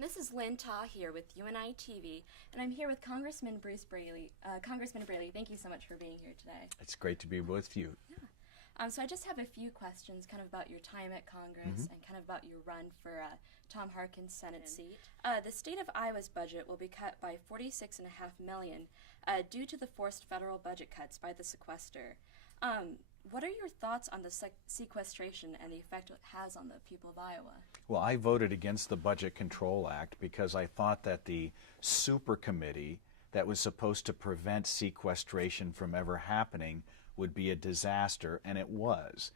This is Linh Ta here with UNI-TV, and I'm here with Congressman Bruce Braley. Congressman Braley, thank you so much for being here today. It's great to be with you. Yeah. So I just have a few questions kind of about your time at Congress and kind of about your run for Tom Harkin's Senate seat. The state of Iowa's budget will be cut by $46.5 million due to the forced federal budget cuts by the sequester. What are your thoughts on the sequestration and the effect it has on the people of Iowa? Well, I voted against the Budget Control Act because I thought that the super committee that was supposed to prevent sequestration from ever happening would be a disaster, and it was.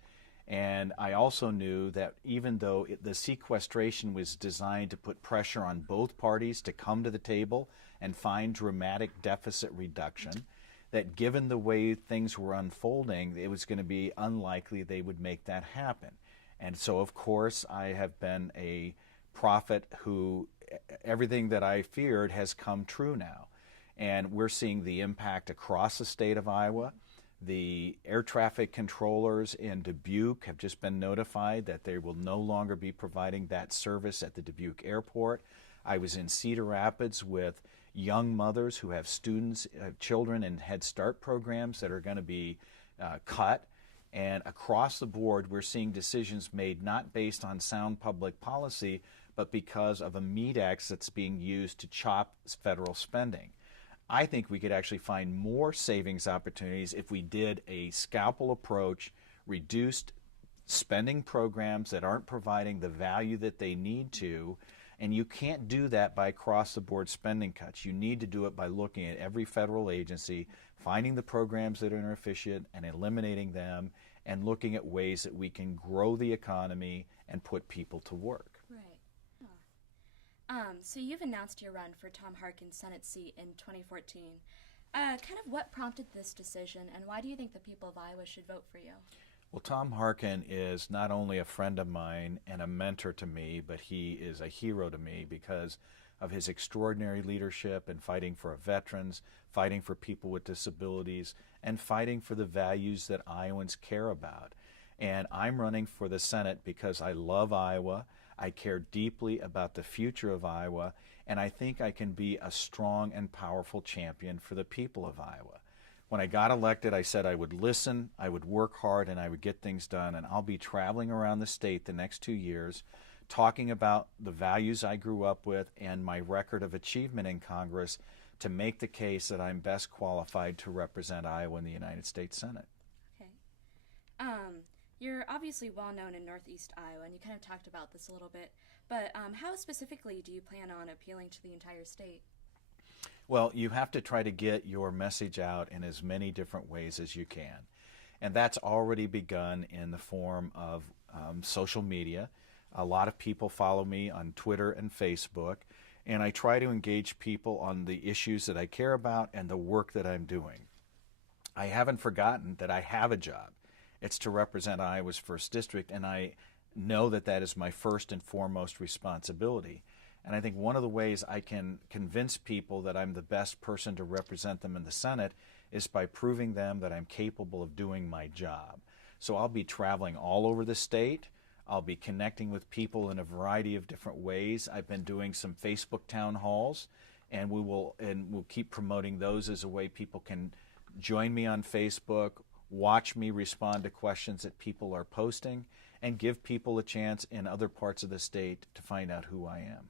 And I also knew that even though the sequestration was designed to put pressure on both parties to come to the table and find dramatic deficit reduction, that given the way things were unfolding, it was going to be unlikely they would make that happen. And so, of course, I have been a prophet who everything that I feared has come true now. And we're seeing the impact across the state of Iowa. The air traffic controllers in Dubuque have just been notified that they will no longer be providing that service at the Dubuque airport. I was in Cedar Rapids with young mothers who have students, children in Head Start programs that are going to be cut. And across the board, we're seeing decisions made not based on sound public policy, but because of a meat axe that's being used to chop federal spending. I think we could actually find more savings opportunities if we did a scalpel approach, reduced spending programs that aren't providing the value that they need to. And you can't do that by across-the-board spending cuts. You need to do it by looking at every federal agency, finding the programs that are inefficient and eliminating them, and looking at ways that we can grow the economy and put people to work. Right. So you've announced your run for Tom Harkin's Senate seat in 2014. Kind of what prompted this decision, and why do you think the people of Iowa should vote for you? Well, Tom Harkin is not only a friend of mine and a mentor to me, but he is a hero to me because of his extraordinary leadership in fighting for our veterans, fighting for people with disabilities, and fighting for the values that Iowans care about. And I'm running for the Senate because I love Iowa. I care deeply about the future of Iowa, and I think I can be a strong and powerful champion for the people of Iowa. When I got elected, I said I would listen, I would work hard, and I would get things done. And I'll be traveling around the state the next 2 years, talking about the values I grew up with and my record of achievement in Congress to make the case that I'm best qualified to represent Iowa in the United States Senate. Okay. You're obviously well known in Northeast Iowa, and you kind of talked about this a little bit. But how specifically do you plan on appealing to the entire state? Well, you have to try to get your message out in as many different ways as you can. And that's already begun in the form of social media. A lot of people follow me on Twitter and Facebook, and I try to engage people on the issues that I care about and the work that I'm doing. I haven't forgotten that I have a job. It's to represent Iowa's 1st District, and I know that that is my first and foremost responsibility. And I think one of the ways I can convince people that I'm the best person to represent them in the Senate is by proving them that I'm capable of doing my job. So I'll be traveling all over the state. I'll be connecting with people in a variety of different ways. I've been doing some Facebook town halls, and we'll keep promoting those as a way people can join me on Facebook, watch me respond to questions that people are posting, and give people a chance in other parts of the state to find out who I am.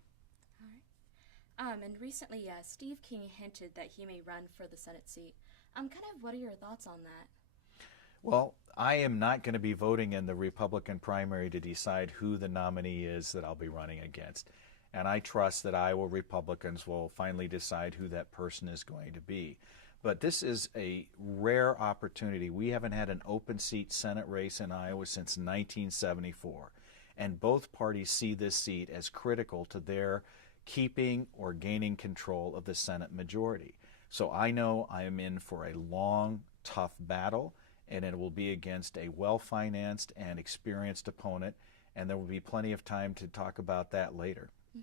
And recently, Steve King hinted that he may run for the Senate seat. Kind of what are your thoughts on that? Well, I am not going to be voting in the Republican primary to decide who the nominee is that I'll be running against. And I trust that Iowa Republicans will finally decide who that person is going to be. But this is a rare opportunity. We haven't had an open seat Senate race in Iowa since 1974. And both parties see this seat as critical to their keeping or gaining control of the Senate majority. So I know I am in for a long, tough battle, and it will be against a well-financed and experienced opponent, and there will be plenty of time to talk about that later. All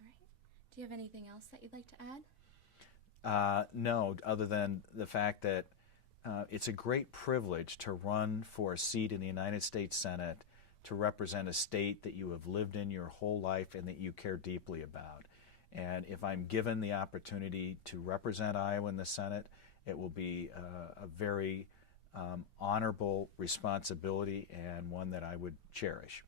right. Do you have anything else that you'd like to add? No, other than the fact that it's a great privilege to run for a seat in the United States Senate to represent a state that you have lived in your whole life and that you care deeply about. And if I'm given the opportunity to represent Iowa in the Senate, it will be a very honorable responsibility and one that I would cherish.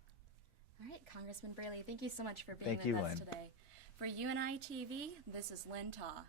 All right, Congressman Braley, thank you so much for being Thank you, with us Lynn. today. For UNI-TV, this is Lynn Ta.